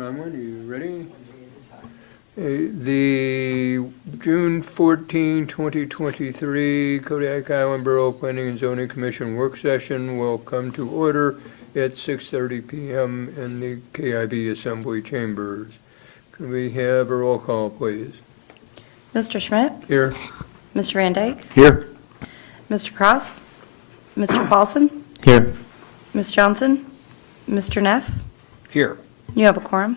Bronwyn, are you ready? The June 14, 2023 Kodiak Island Borough Planning and Zoning Commission work session will come to order at 6:30 p.m. in the KIB Assembly Chambers. Can we have a roll call, please? Mr. Schmidt? Here. Mr. Van Dyke? Here. Mr. Cross? Mr. Paulson? Here. Ms. Johnson? Mr. Neff? Here. You have a quorum.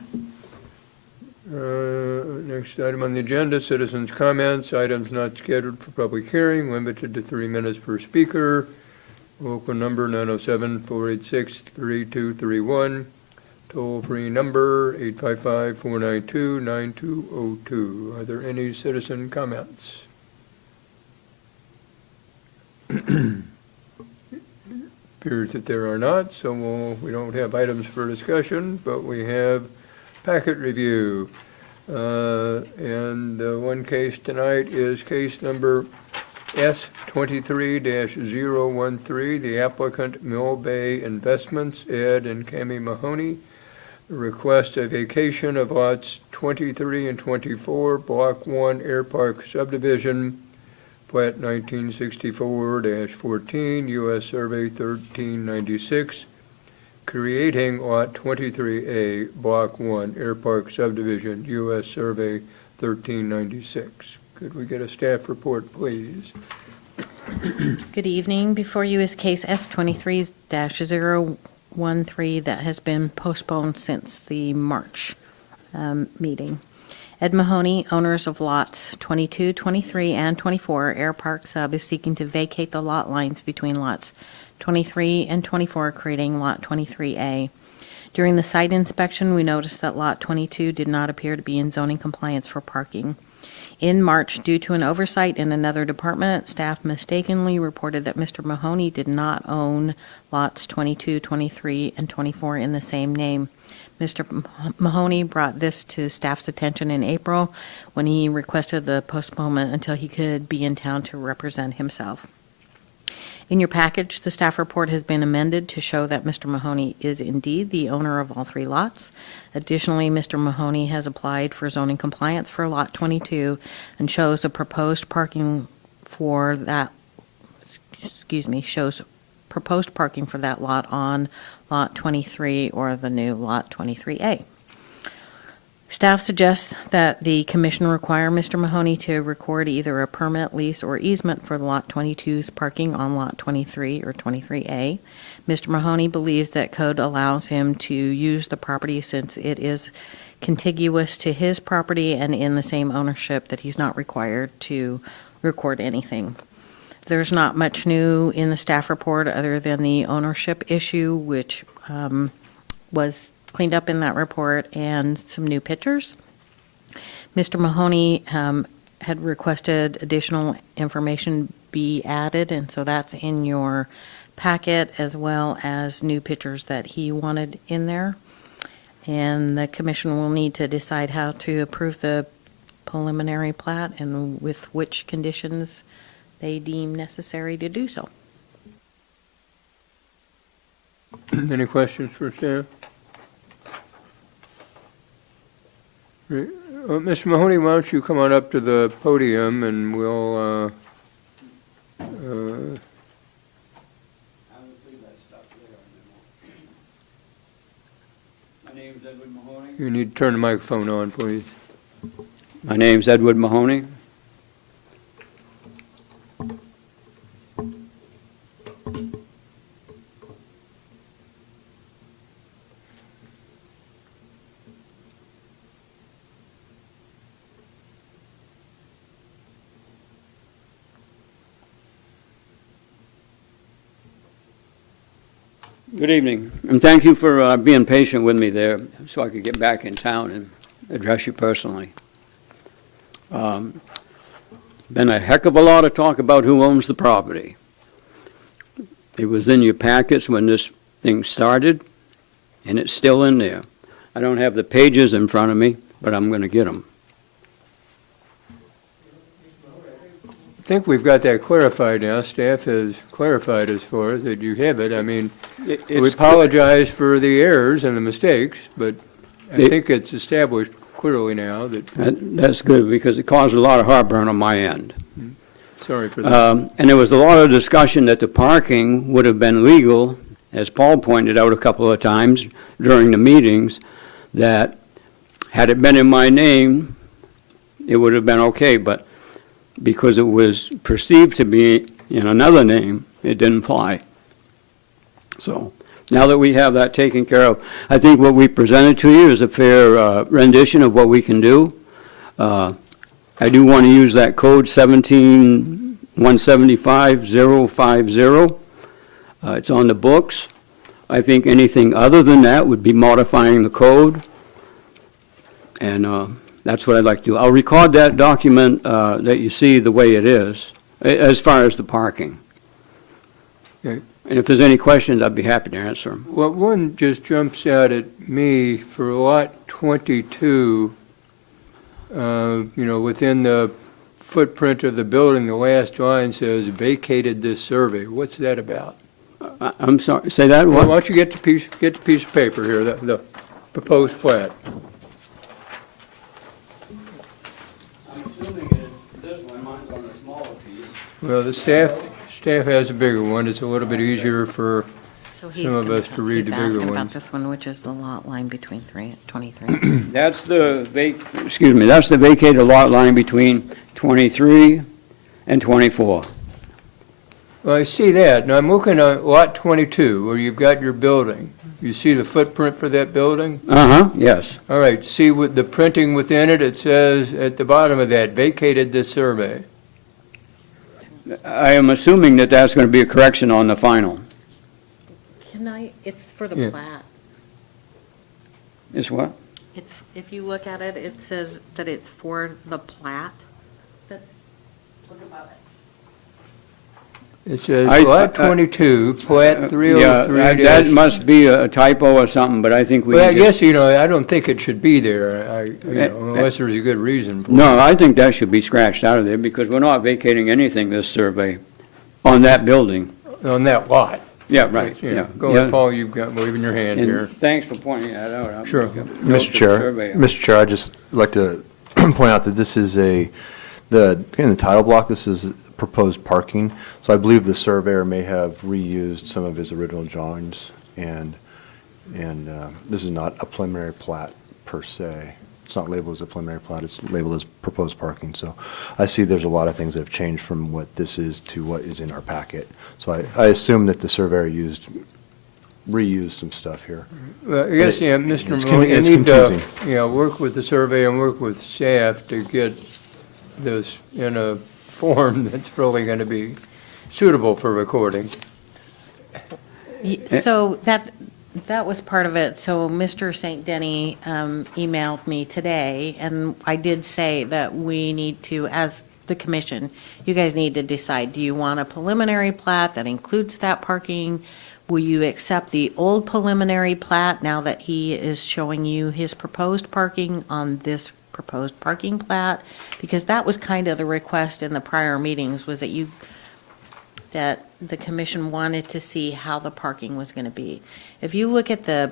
Next item on the agenda, citizens' comments. Items not scheduled for public hearing, limited to 3 minutes per speaker. Local number 907-486-3231. Toll-free number 855-492-9202. Are there any citizen comments? Appears that there are not, so we don't have items for discussion, but we have packet review. And one case tonight is case number S23-013, the applicant Mill Bay Investments, Ed and Cami Mahoney. Request a vacation of lots 23 and 24, Block 1 Air Park Subdivision, Plat 1964-14, U.S. Survey 1396, creating Lot 23A, Block 1 Air Park Subdivision, U.S. Survey 1396. Could we get a staff report, please? Good evening. Before you is case S23-013 that has been postponed since the March meeting. Ed Mahoney, owners of lots 22, 23, and 24, Air Park Sub, is seeking to vacate the lot lines between lots 23 and 24, creating Lot 23A. During the site inspection, we noticed that Lot 22 did not appear to be in zoning compliance for parking. In March, due to an oversight in another department, staff mistakenly reported that Mr. Mahoney did not own lots 22, 23, and 24 in the same name. Mr. Mahoney brought this to staff's attention in April when he requested the postponement until he could be in town to represent himself. In your package, the staff report has been amended to show that Mr. Mahoney is indeed the owner of all 3 lots. Additionally, Mr. Mahoney has applied for zoning compliance for Lot 22 and shows proposed parking for that lot on Lot 23 or the new Lot 23A. Staff suggests that the commission require Mr. Mahoney to record either a permit, lease, or easement for Lot 22's parking on Lot 23 or 23A. Mr. Mahoney believes that code allows him to use the property since it is contiguous to his property and in the same ownership that he's not required to record anything. There's not much new in the staff report other than the ownership issue, which was cleaned up in that report, and some new pictures. Mr. Mahoney had requested additional information be added, and so that's in your packet, as well as new pictures that he wanted in there. And the commission will need to decide how to approve the preliminary plat and with which conditions they deem necessary to do so. Any questions for staff? Mr. Mahoney, why don't you come on up to the podium and we'll My name's Edward Mahoney. you need to turn the microphone on, please. My name's Edward Mahoney. Good evening, and thank you for being patient with me there so I could get back in town and address you personally. Been a heck of a lot of talk about who owns the property. It was in your packets when this thing started, and it's still in there. I don't have the pages in front of me, but I'm going to get them. I think we've got that clarified now. Staff has clarified as far as that you have it. I mean, we apologize for the errors and the mistakes, but I think it's established clearly now that, That's good, because it caused a lot of heartburn on my end. sorry for that. And there was a lot of discussion that the parking would have been legal, as Paul pointed out a couple of times during the meetings, that had it been in my name, it would have been okay, but because it was perceived to be in another name, it didn't fly. So, now that we have that taken care of, I think what we presented to you is a fair rendition of what we can do. I do want to use that code 17175-050. It's on the books. I think anything other than that would be modifying the code. And that's what I'd like to do. I'll record that document that you see the way it is, as far as the parking. Okay. And if there's any questions, I'd be happy to answer them. Well, one just jumps out at me for lot 22, within the footprint of the building, the last line says vacated this survey. What's that about? I'm sorry, say that, Well, why what? don't you get the piece of paper here, the proposed plat. I'm assuming it is this one, mine's on the smaller piece. Well, the staff has a bigger one. It's a little bit easier for So he's some of gonna- us to read the he's bigger asking about ones. this one, which is the lot line between 23. That's the that's the vacated lot line between 23 and 24. Well, I see that. Now, I'm looking at lot 22, where you've got your building. You see the footprint for that building? Uh-huh, yes. All right, see with the printing within it, it says at the bottom of that, vacated this survey. I am assuming that that's going to be a correction on the final. It's for the Yeah. plat. Is what? It's, if you look at it, it says that it's for the plat. That's, look above it. It says I- lot 22, plat Yeah, 303 that must be a typo or something, but I think we Well, I can get- guess, I don't think it should be there, unless there's a good reason for it. No, I think that should be scratched out of there, because we're not vacating anything this survey on that building. On that lot. Yeah, right, Yeah. yeah. Go ahead, Paul, you've got, waving your hand here. And thanks for pointing that out. I'll Sure. make a note to Mr. the Chair, surveyor. Mr. Chair, I'd just like to point out that this is in the title block, this is proposed parking. So I believe the surveyor may have reused some of his original drawings, and this is not a preliminary plat per se. It's not labeled as a preliminary plat, it's labeled as proposed parking. So I see there's a lot of things that have changed from what this is to what is in our packet. So I assume that the surveyor reused some stuff here. Well, I guess, yeah, Mr. It's Maloney, you it's need to, confusing. work with the survey and work with staff to get this in a form that's probably going to be suitable for recording. So that was part of it. So Mr. St. Denny emailed me today, and I did say that we need to, as the commission, you guys need to decide, do you want a preliminary plat that includes that parking? Will you accept the old preliminary plat now that he is showing you his proposed parking on this proposed parking plat? Because that was kind of the request in the prior meetings, was that the commission wanted to see how the parking was going to be. If you look at the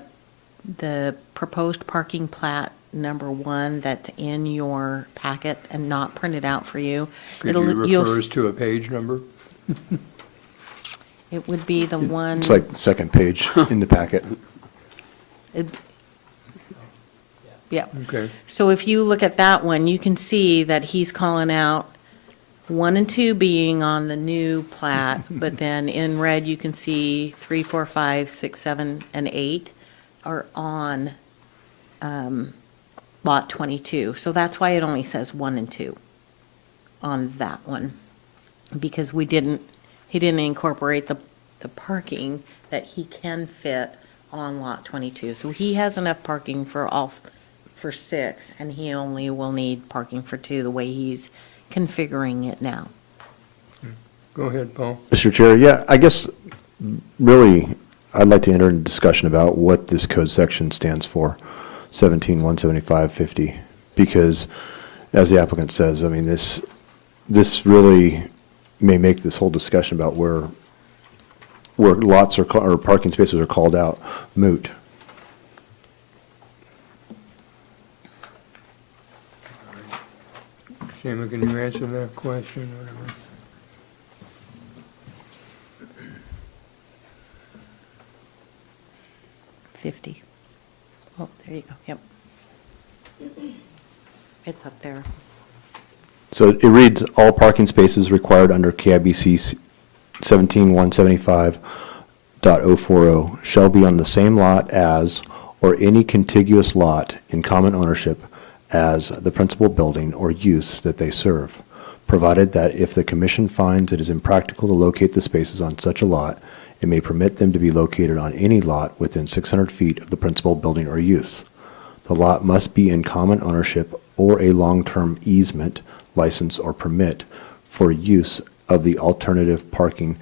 proposed parking plat number 1 that's in your packet and not printed out for you, Could you refer us to a page number? it would be the one. It's like the second page in the packet. Yeah. Okay. So if you look at that one, you can see that he's calling out 1 and 2 being on the new plat, but then in red, you can see 3, 4, 5, 6, 7, and 8 are on lot 22. So that's why it only says 1 and 2 on that one, because he didn't incorporate the parking that he can fit on lot 22. So he has enough parking for 6, and he only will need parking for 2, the way he's configuring it now. Go ahead, Paul. Mr. Chair, yeah, I guess really I'd like to enter into discussion about what this code section stands for, 17-175-50, because as the applicant says, I mean, this really may make this whole discussion about where lots or parking spaces are called out moot. Tammy, can you answer that question? Whatever. $50. Oh, there you go, yep. It's up there. So it reads, all parking spaces required under KIBC 17175.040 shall be on the same lot as, or any contiguous lot in common ownership as the principal building or use that they serve, provided that if the commission finds it is impractical to locate the spaces on such a lot, it may permit them to be located on any lot within 600 feet of the principal building or use. The lot must be in common ownership or a long-term easement, license, or permit for use of the alternative parking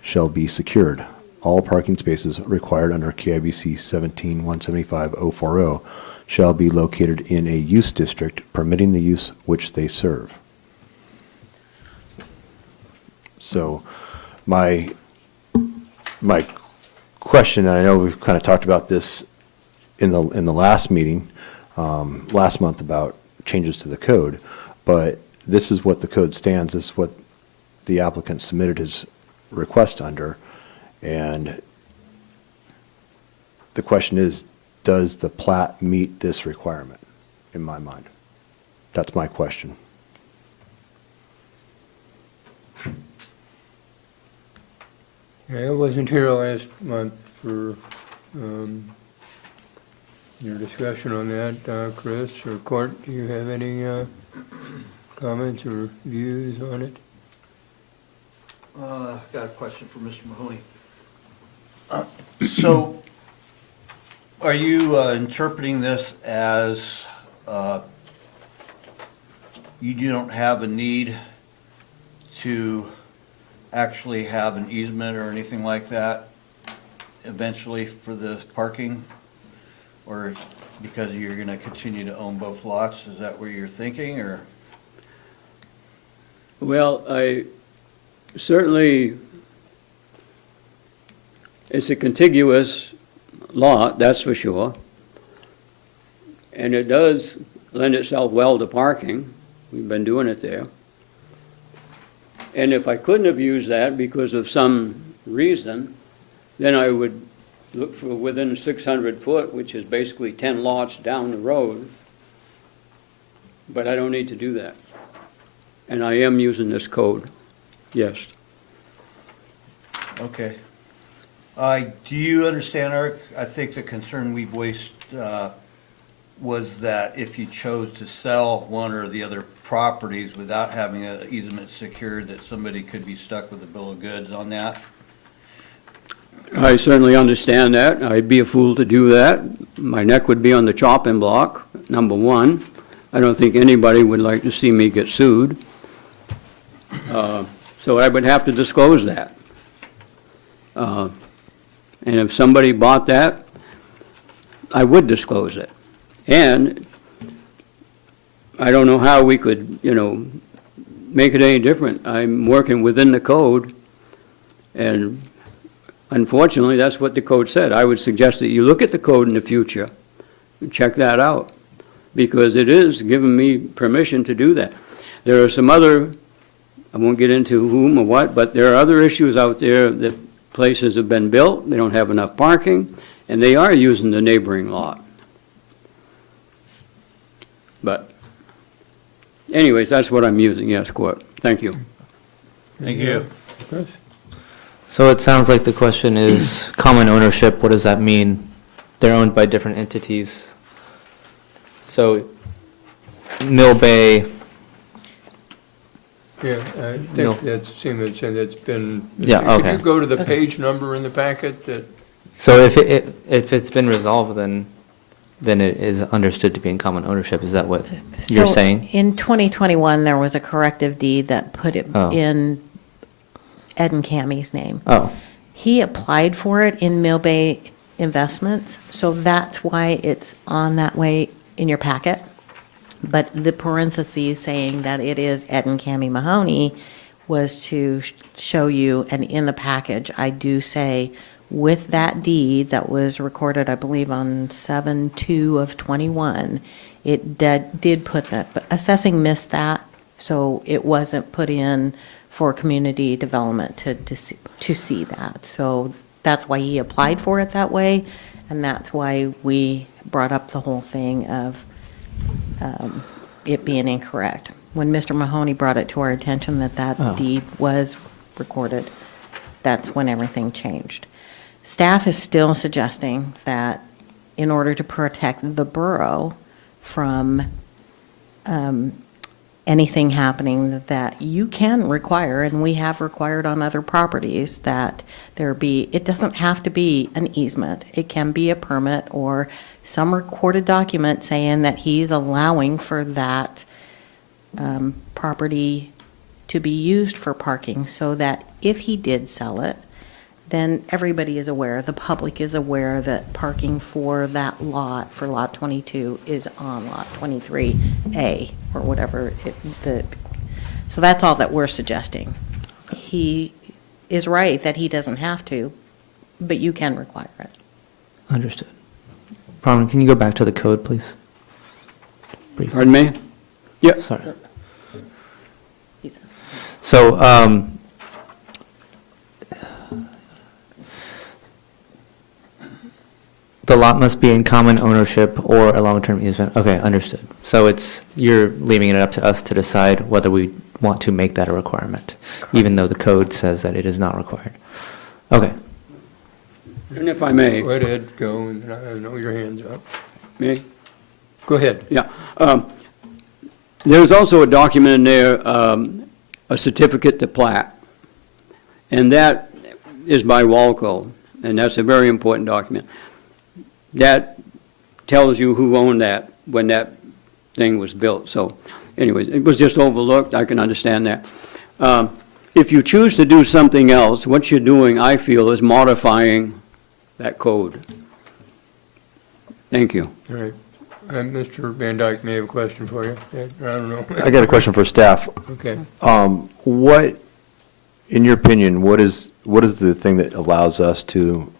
shall be secured. All parking spaces required under KIBC 17175.040 shall be located in a use district permitting the use which they serve. So my question, and I know we've kind of talked about this in the last meeting, last month about changes to the code, but this is what the code stands, this is what the applicant submitted his request under, and the question is, does the plat meet this requirement, in my mind? That's my question. Yeah, I wasn't here last month for your discussion on that. Chris or Court, do you have any comments or views on it? Got a question for Mr. Mahoney. So, are you interpreting this as you don't have a need to actually have an easement or anything like that eventually for the parking? Or because you're going to continue to own both lots? Is that what you're thinking, or? Well, I certainly, it's a contiguous lot, that's for sure. And it does lend itself well to parking. We've been doing it there. And if I couldn't have used that because of some reason, then I would look for within 600 foot, which is basically 10 lots down the road. But I don't need to do that. And I am using this code, yes. Okay. Do you understand, Eric? I think the concern we voiced was that if you chose to sell one or the other properties without having an easement secured, that somebody could be stuck with a bill of goods on that. I certainly understand that. I'd be a fool to do that. My neck would be on the chopping block, number one. I don't think anybody would like to see me get sued. So I would have to disclose that. And if somebody bought that, I would disclose it. And I don't know how we could, make it any different. I'm working within the code, and unfortunately, that's what the code said. I would suggest that you look at the code in the future and check that out, because it is giving me permission to do that. There are some other, I won't get into whom or what, but there are other issues out there that places have been built, they don't have enough parking, and they are using the neighboring lot. But anyways, that's what I'm using, yes, Court. Thank you. Thank you. Chris? So it sounds like the question is common ownership. What does that mean? They're owned by different entities. So Mill Bay, Yeah, I No. think that seems, and it's been. Yeah, okay. Could you go to the page number in the packet that, so if it's been resolved, then it is understood to be in common ownership. Is that what you're So, saying? in 2021, there was a corrective deed that put it Oh. in Ed and Cammie's name. Oh, He applied for it in Mill Bay Investments, so that's why it's on that way in your packet. But the parentheses saying that it is Ed and Cammie Mahoney was to show you, and in the package, I do say, with that deed that was recorded, I believe, on 7/2 of '21, it did put that, but assessing missed that, So it wasn't put in for community development to see that. So that's why he applied for it that way, and that's why we brought up the whole thing of it being incorrect. When Mr. Mahoney brought it to our attention that that deed was recorded, that's when everything changed. Staff is still suggesting that in order to protect the borough from anything happening, that you can require, and we have required on other properties, that there be, it doesn't have to be an easement. It can be a permit or some recorded document saying that he's allowing for that property to be used for parking, so that if he did sell it, then everybody is aware, the public is aware that parking for that lot, for lot 22, is on lot 23A, or whatever. So that's all that we're suggesting. He is right that he doesn't have to, but you can require it. Understood. Parliament, can you go back to the code, please? Briefly. Pardon me? Yeah. Sorry. He's- So, the lot must be in common ownership or a long-term easement. Okay, understood. So you're leaving it up to us to decide whether we want to make that a requirement, even though the code says that it is not required. Okay. And if I may, Go ahead, go, and I know your hand's up. may? Go ahead. Yeah. There's also a document in there, a certificate to plat, and that is by Walco, and that's a very important document. That tells you who owned that when that thing was built. So anyway, it was just overlooked. I can understand that. If you choose to do something else, what you're doing, I feel, is modifying that code. Thank you. All right. Mr. Van Dyke may have a question for you. I don't know. I got a question for staff. Okay. What, in your opinion, what is the thing that allows us to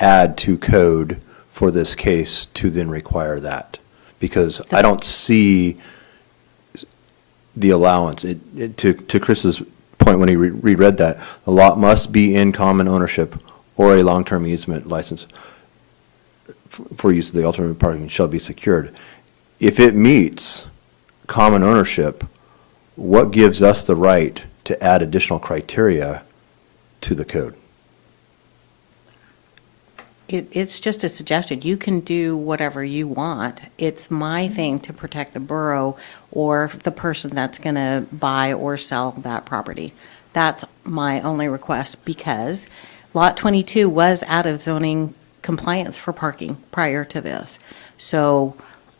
add to code for this case to then require that? Because I don't see the allowance. To Chris's point when he reread that, the lot must be in common ownership or a long-term easement license for use of the alternate parking shall be secured. If it meets common ownership, what gives us the right to add additional criteria to the code? It's just a suggestion. You can do whatever you want. It's my thing to protect the borough or the person that's going to buy or sell that property. That's my only request, because Lot 22 was out of zoning compliance for parking prior to this. So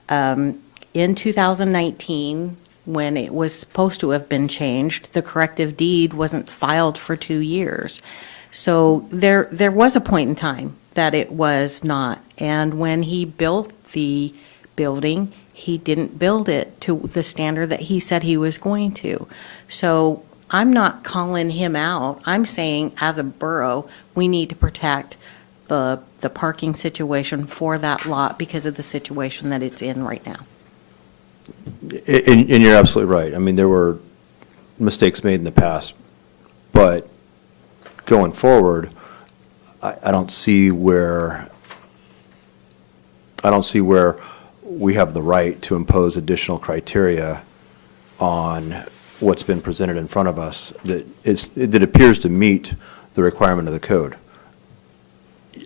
in 2019, when it was supposed to have been changed, the corrective deed wasn't filed for 2 years. So there was a point in time that it was not. And when he built the building, he didn't build it to the standard that he said he was going to. So I'm not calling him out. I'm saying, as a borough, we need to protect the parking situation for that lot because of the situation that it's in right now. And you're absolutely right. I mean, there were mistakes made in the past, but going forward, I don't see where we have the right to impose additional criteria on what's been presented in front of us that appears to meet the requirement of the code.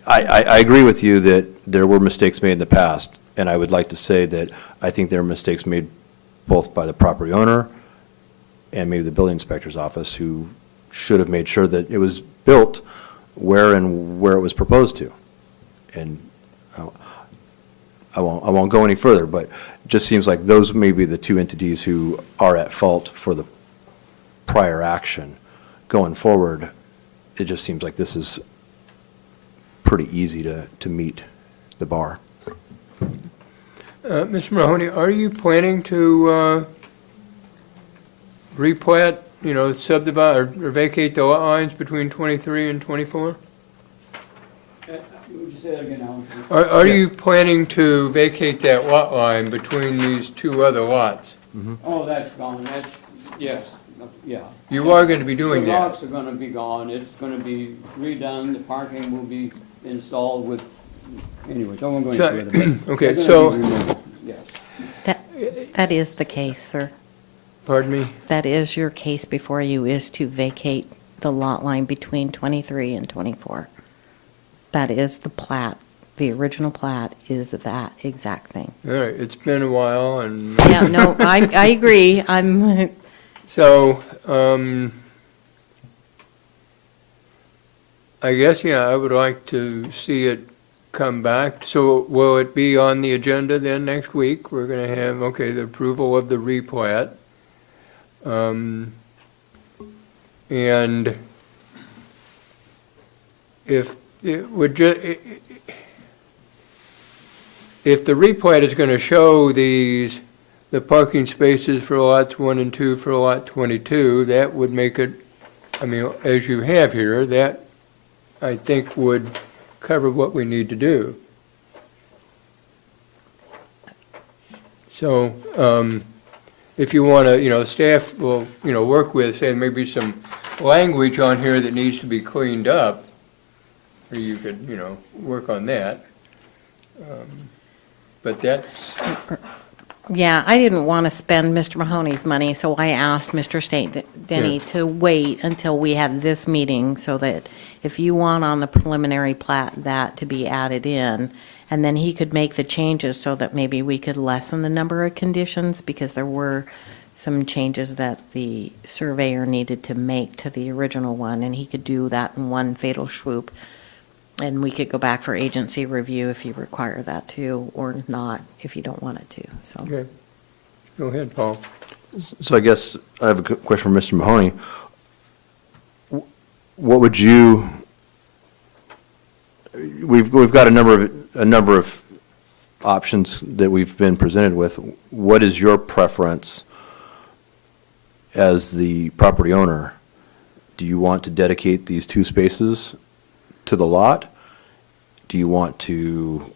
I agree with you that there were mistakes made in the past, and I would like to say that I think there were mistakes made both by the property owner and maybe the building inspector's office, who should have made sure that it was built where it was proposed to. And I won't go any further, but it just seems like those may be the two entities who are at fault for the prior action. Going forward, it just seems like this is pretty easy to meet the bar. Mr. Mahoney, are you planning to replat, subdivide or vacate the lot lines between 23 and 24? Are you planning to vacate that lot line between these two other lots? Oh, that's gone. Yes, yeah. You are going to be doing The that. rocks are gonna be gone, it's gonna be redone, the parking will be installed with, anyway, don't go into So- it. but okay, they're gonna so- be removed, yes. That is the case, sir. Pardon me? That is your case before you, is to vacate the lot line between 23 and 24. That is the plat. The original plat is that exact thing. All right, it's been a while, and Yeah, no, I agree. I'm, so, I guess, yeah, I would like to see it come back. So will it be on the agenda then next week? We're gonna have, okay, the approval of the replat. And if it would if the replat is gonna show the parking spaces for lots 1 and 2 for lot 22, that would make it, I mean, as you have here, that I think would cover what we need to do. So, if you want to, staff will, work with, say, maybe some language on here that needs to be cleaned up, or you could, work on that. But that's, yeah, I didn't want to spend Mr. Mahoney's money, so I asked Mr. State Denny Yeah. to wait until we have this meeting so that if you want on the preliminary plat that to be added in, and then he could make the changes so that maybe we could lessen the number of conditions, because there were some changes that the surveyor needed to make to the original one, and he could do that in one fatal swoop. And we could go back for agency review if you require that too, or not if you don't want it to, so. okay. Go ahead, Paul. So I guess I have a question for Mr. Mahoney. What would you, we've got a number of options that we've been presented with. What is your preference as the property owner? Do you want to dedicate these 2 spaces to the lot? Do you want to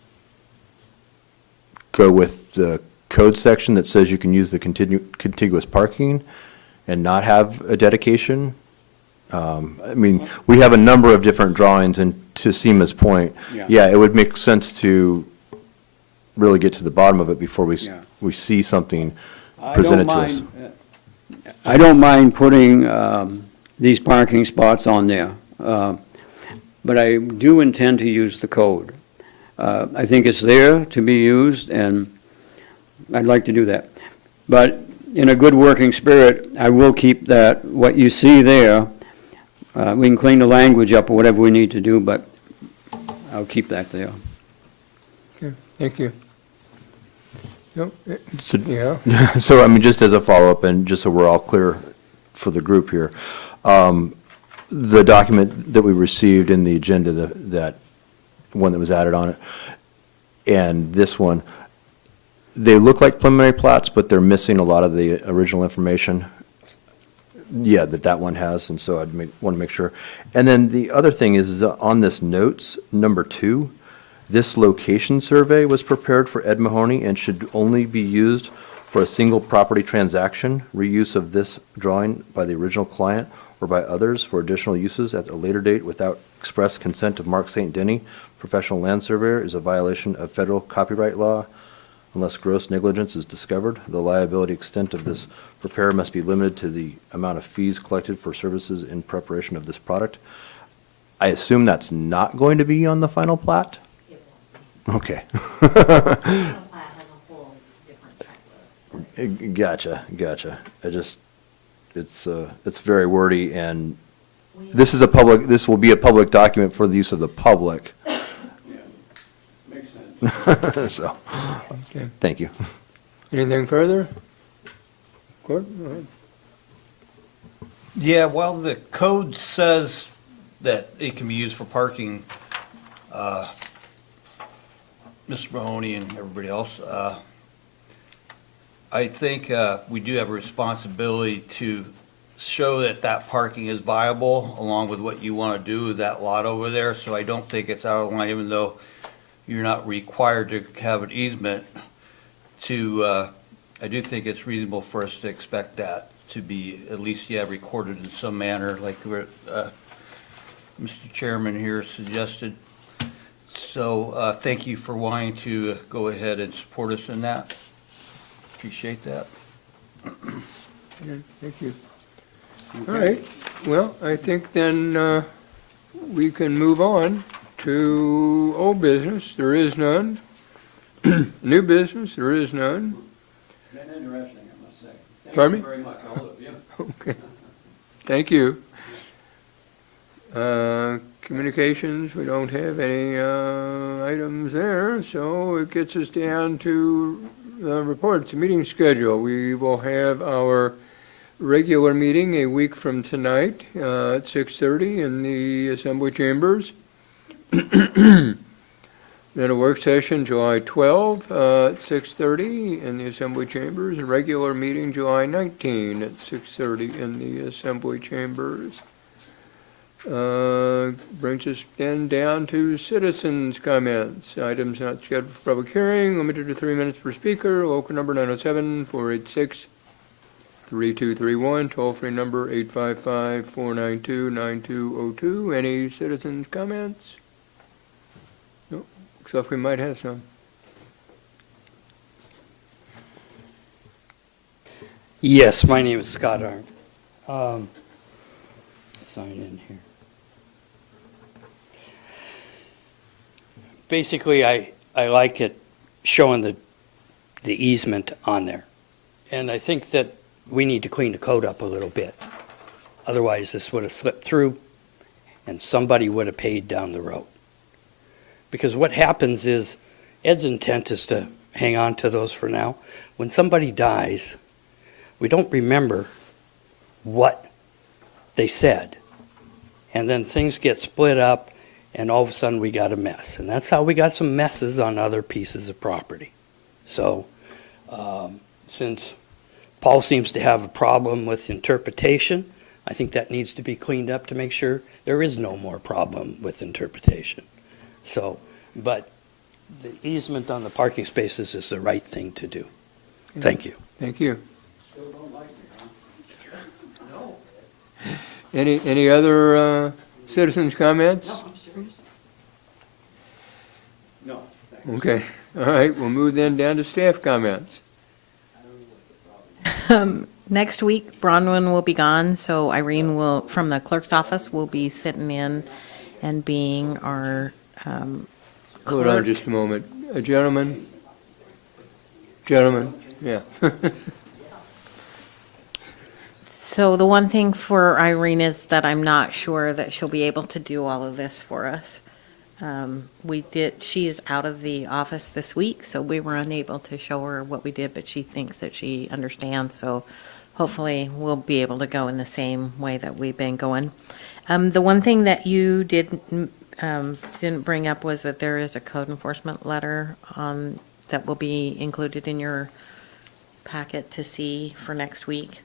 go with the code section that says you can use the contiguous parking and not have a dedication? I mean, we have a number of different drawings, and to Seema's point, Yeah. yeah, it would make sense to really get to the bottom of it before Yeah. we see something I presented don't to us. mind, I don't mind putting these parking spots on there, but I do intend to use the code. I think it's there to be used, and I'd like to do that. But in a good working spirit, I will keep that, what you see there, we can clean the language up or whatever we need to do, but I'll keep that there. Thank you. Yep, So- yeah, So, I mean, just as a follow-up, and just so we're all clear for the group here, the document that we received in the agenda, that one that was added on it, and this one, they look like preliminary plats, but they're missing a lot of the original information. Yeah, that one has, and so I'd want to make sure. And then the other thing is, on this notes, number 2, this location survey was prepared for Ed Mahoney and should only be used for a single property transaction. Reuse of this drawing by the original client or by others for additional uses at a later date without express consent of Mark St. Denny, professional land surveyor, is a violation of federal copyright law unless gross negligence is discovered. The liability extent of this repair must be limited to the amount of fees collected for services in preparation of this product. I assume that's not going to be on the final plat? Okay. Gotcha. It's very wordy, and this will be a public document for the use of the public. Makes sense. So, okay. thank you. Anything further? Court, go ahead. Yeah, well, the code says that it can be used for parking, Mr. Mahoney and everybody else. I think we do have a responsibility to show that that parking is viable, along with what you want to do with that lot over there. So I don't think it's out of line, even though you're not required to have an easement to, I do think it's reasonable for us to expect that to be at least, recorded in some manner, like Mr. Chairman here suggested. So thank you for wanting to go ahead and support us in that. Appreciate that. Yeah, thank you. All right, well, I think then we can move on to old business. There is none. New business, there is none. Been interesting, I must say. Pardon me? Very much, all of you. Okay, thank you. Communications, we don't have any items there, so it gets us down to reports, meeting schedule. We will have our regular meeting a week from tonight at 6:30 in the Assembly Chambers. Then a work session July 12 at 6:30 in the Assembly Chambers, a regular meeting July 19 at 6:30 in the Assembly Chambers. Brings us then down to citizens' comments. Items not scheduled for public hearing, limited to 3 minutes per speaker. Local number 907-486-3231, toll-free number 855-492-9202. Any citizens' comments? No, looks like we might have some. Yes, my name is Scott Arndt. Sign in here. Basically, I like it showing the easement on there. And I think that we need to clean the code up a little bit. Otherwise, this would have slipped through and somebody would have paid down the road. Because what happens is, Ed's intent is to hang on to those for now. When somebody dies, we don't remember what they said. And then things get split up, and all of a sudden we got a mess. And that's how we got some messes on other pieces of property. So, since Paul seems to have a problem with interpretation, I think that needs to be cleaned up to make sure there is no more problem with interpretation. So, but the easement on the parking spaces is the right thing to do. Thank you. Thank you. Still don't like me, huh? No. Any other citizens' comments? No, I'm serious. No. Okay, all right, we'll move then down to staff comments. Next week, Bronwyn will be gone, so Irene will, from the clerk's office, will be sitting in and being our Hold on clerk. just a moment. Gentlemen, yeah. So the one thing for Irene is that I'm not sure that she'll be able to do all of this for us. She is out of the office this week, so we were unable to show her what we did, but she thinks that she understands, so hopefully we'll be able to go in the same way that we've been going. The one thing that you didn't bring up was that there is a code enforcement letter that will be included in your packet to see for next week.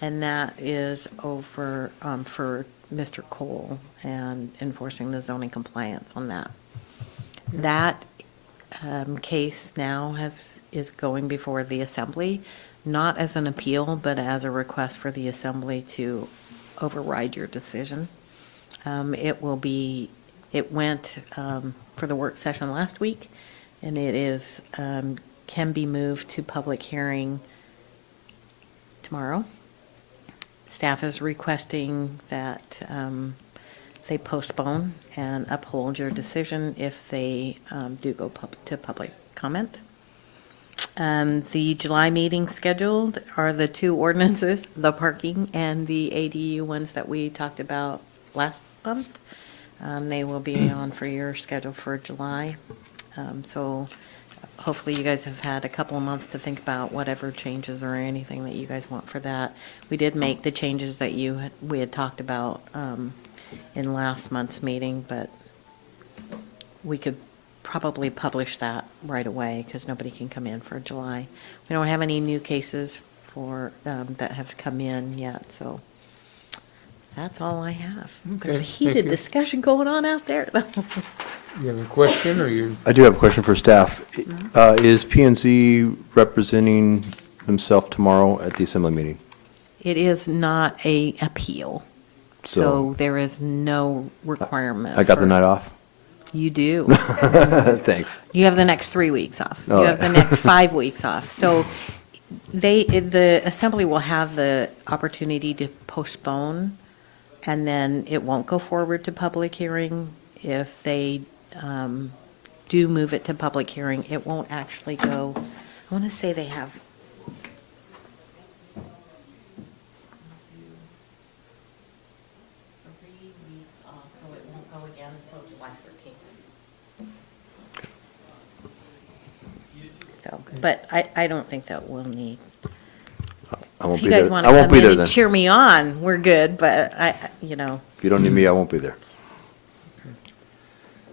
And that is over for Mr. Cole and enforcing the zoning compliance on that. That case now is going before the assembly, not as an appeal, but as a request for the assembly to override your decision. It went for the work session last week, and it can be moved to public hearing tomorrow. Staff is requesting that they postpone and uphold your decision if they do go to public comment. The July meeting scheduled are the two ordinances, the parking and the ADU ones that we talked about last month. They will be on for your schedule for July. So hopefully you guys have had a couple of months to think about whatever changes or anything that you guys want for that. We did make the changes that we had talked about in last month's meeting, but we could probably publish that right away because nobody can come in for July. We don't have any new cases that have come in yet, so that's all I have. There's a Okay, heated thank you. discussion going on out there. You have a question, or you? I do have a question for staff. Is P&Z representing themselves tomorrow at the assembly meeting? It is not a appeal, so So- there is no requirement. I got the for- night off? You do. Thanks. You have the next 3 weeks off. You All have the right. next 5 weeks off. So the assembly will have the opportunity to postpone, and then it won't go forward to public hearing. If they do move it to public hearing, it won't actually go, I want to say they have 3 weeks off, so it won't go again until July 13th. So, but I don't think that we'll need, I won't if be you guys there. want I to won't come be in there and then. cheer me on, we're good, but If you don't need me, I won't be there.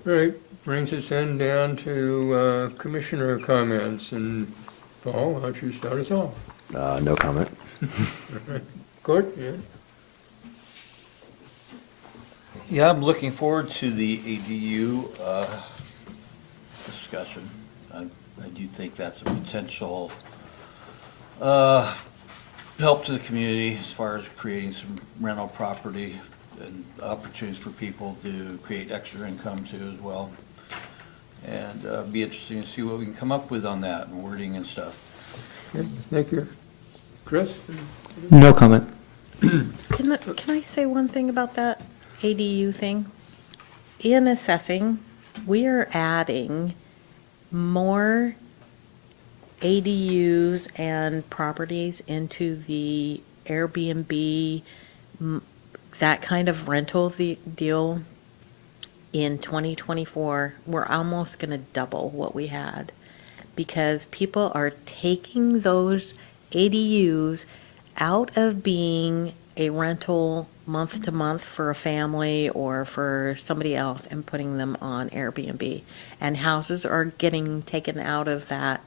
All right, brings us then down to commissioner comments, and Paul, why don't you start us off? No comment. Court, yeah? Yeah, I'm looking forward to the ADU discussion. I do think that's a potential help to the community as far as creating some rental property and opportunities for people to create extra income too as well. And be interesting to see what we can come up with on that and wording and stuff. Okay, thank you. Chris? No comment. can I say one thing about that ADU thing? In assessing, we are adding more ADUs and properties into the Airbnb, that kind of rental deal in 2024. We're almost going to double what we had because people are taking those ADUs out of being a rental month to month for a family or for somebody else and putting them on Airbnb. And houses are getting taken out of that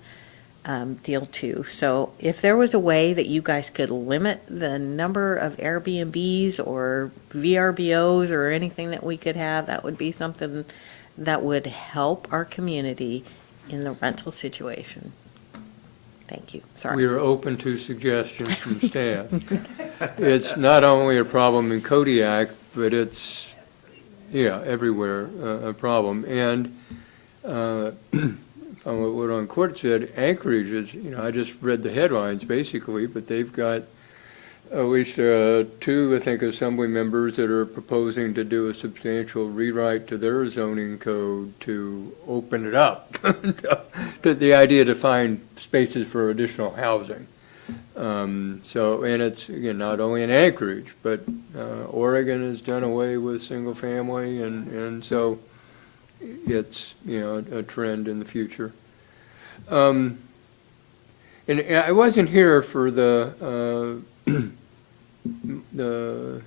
deal too. So if there was a way that you guys could limit the number of Airbnbs or VRBOs or anything that we could have, that would be something that would help our community in the rental situation. Thank you. We Sorry. are open to suggestions from staff. It's not only a problem in Kodiak, but it's, everywhere a problem. And on what on court said, Anchorage is, I just read the headlines basically, but they've got at least two, I think, assembly members that are proposing to do a substantial rewrite to their zoning code to open it up to the idea to find spaces for additional housing. So, and it's, again, not only in Anchorage, but Oregon has done away with single family, and so it's, a trend in the future. And I wasn't here for the the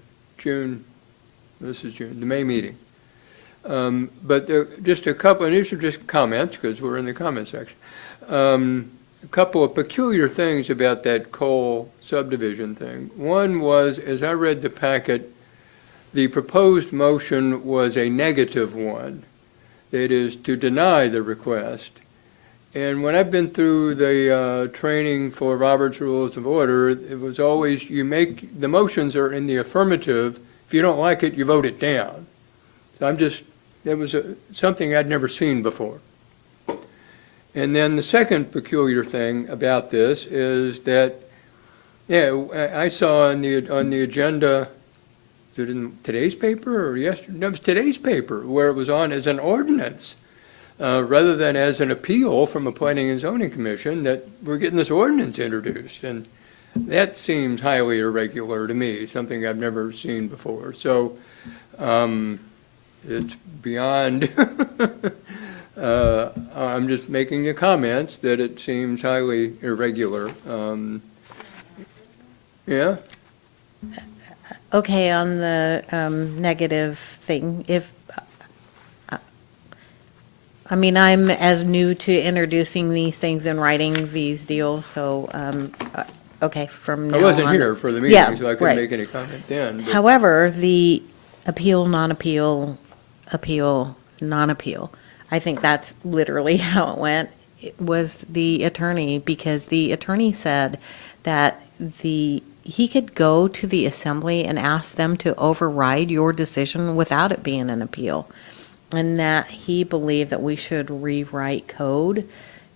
May meeting. But just a couple, and these are just comments, because we're in the comment section. A couple of peculiar things about that Cole subdivision thing. One was, as I read the packet, the proposed motion was a negative one. That is, to deny the request. And when I've been through the training for Robert's Rules of Order, it was always, the motions are in the affirmative. If you don't like it, you vote it down. So that was something I'd never seen before. And then the second peculiar thing about this is that, I saw on the agenda, is it in today's paper or yesterday? No, it was today's paper, where it was on as an ordinance. Rather than as an appeal from a planning and zoning commission, that we're getting this ordinance introduced. And that seems highly irregular to me, something I've never seen before. So it's beyond, I'm just making the comments that it seems highly irregular. Yeah? Okay, on the negative thing, I'm as new to introducing these things and writing these deals, so, okay, from now I on. wasn't here for the Yeah, meeting, so I couldn't right. make any comment then. but- However, the appeal, non-appeal, appeal, non-appeal, I think that's literally how it went. It was the attorney, because the attorney said that the he could go to the assembly and ask them to override your decision without it being an appeal. And that he believed that we should rewrite code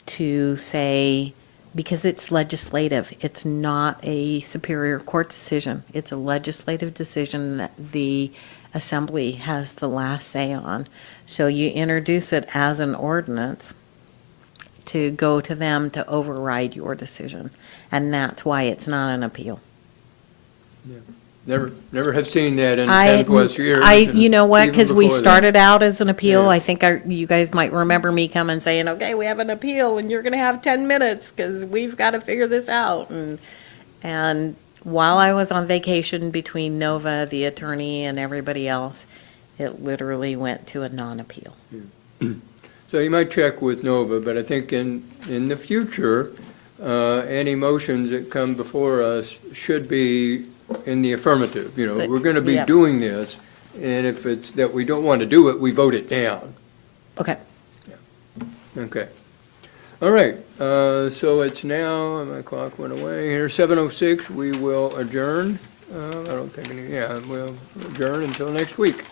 to say, because it's legislative, it's not a Superior Court decision. It's a legislative decision that the assembly has the last say on. So you introduce it as an ordinance to go to them to override your decision. And that's why it's not an appeal. Never have seen that in 10-plus years. You know what, even because we before that. started out as an appeal, Yeah. I think you guys might remember me coming saying, okay, we have an appeal and you're gonna have 10 minutes because we've got to figure this out. And while I was on vacation between Nova, the attorney, and everybody else, it literally went to a non-appeal. So you might check with Nova, but I think in the future, any motions that come before us should be in the affirmative. You know, we're going to be Yeah. doing this, and if it's that we don't want to do it, we vote it down. Okay. Okay. All right, so it's now, my clock went away here, 7:06, we will adjourn. I don't think we'll adjourn until next week.